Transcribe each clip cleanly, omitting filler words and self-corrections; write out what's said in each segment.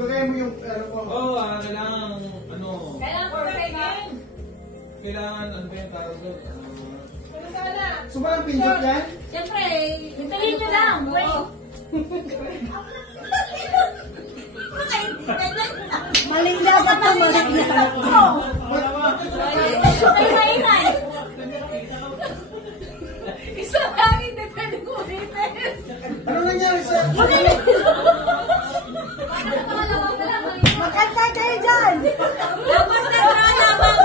gagawin mo yung ano ko. Oo, kailangan ano. Kailangan perfect. Kailangan ano ba yung tawag doon? So walang pindot yan? Siyempre, hintayin nyo lang. Wait. Maling dapat na maling ko. Ingay. Isa lang, hindi pwede ko ulitin. Ano nangyari sa... Magkantay kayo dyan. Tapos na nalabang.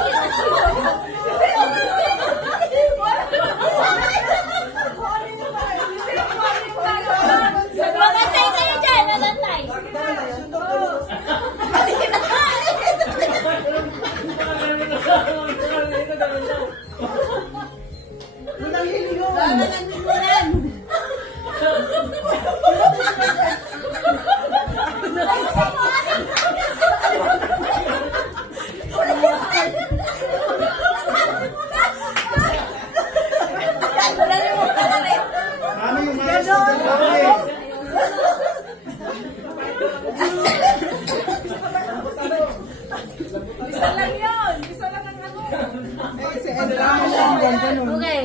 Magkantay kayo dyan, nalantay. Walang hiligon. Walang hiligon. Ano yung mga sa Isa lang yun. Isa lang ang ano. Okay.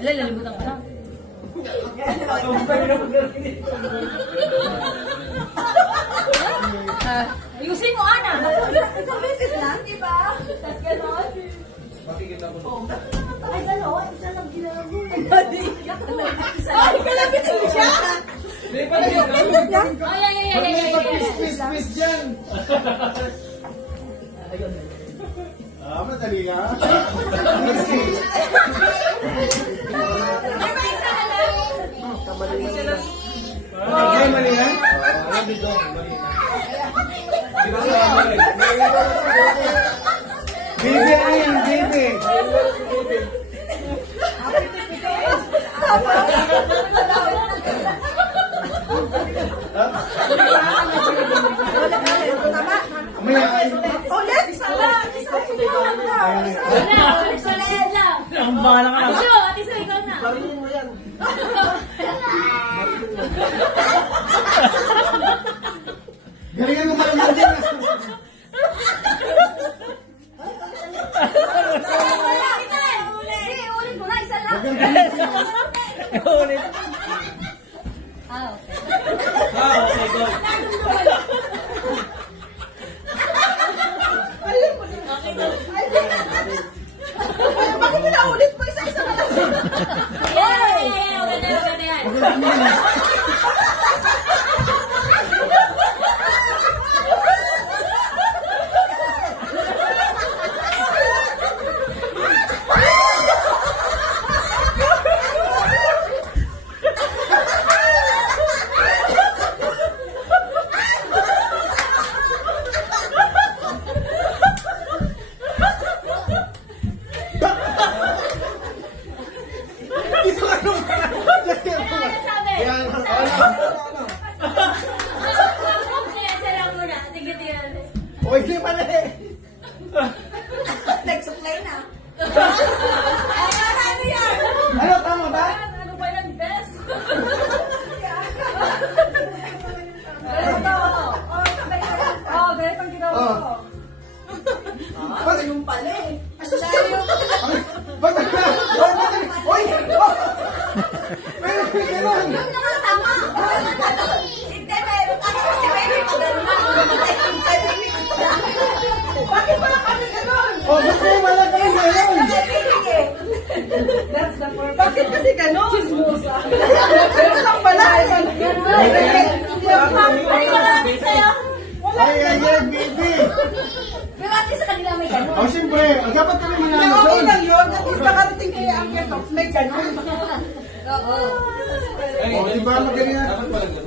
Lalimutan ko lang. Ayusin mo, Ana. Isang beses lang, di ba? Tapos gano'n. Makikita ko. Ay, gano'n. Isa lang ginagawa. Ay, kalabitin mo siya? Hindi pa rin yun. Space dyan. Ah, madali nga. Okay, mali na? Dito, mali. Dito sa mali. Baby, ano yan, baby? Ulit, isa lang. Ang bahala ka na. Ate Su, ikaw na. Galingan mo malamang din. Ulit mo na, isa lang. Ulit. Ah, okay. Okay, go. Bakit pinaulit mo? Isa-isa na lang. Yeah, okay na yan. Yan. Oy, di mali. Nag-supply na. Ano, tama ba? Ano ba yung best? Oh, ganito ang ginawa ko. Ba't Yung pala eh. Asus ka! Ba't Oy! Pero gano'n! Yung nakatama. Hindi, meron tayo kasi may bakit ba kami gano'n? Oh, ba't kayo malaki yun ngayon? That's the purpose. Bakit kasi gano'n? Chismosa. Meron lang pala. Ano ba natin sa'yo? Ay, ay, ay, baby! Pero ate sa kanila may gano'n. Oh, siyempre, dapat kami manalo Okay doon. lang yun. At least nakarating kay Uncle Tox. May gano'n. Oo. Ay, Oh, di ba magaling na? dapat pala ganun.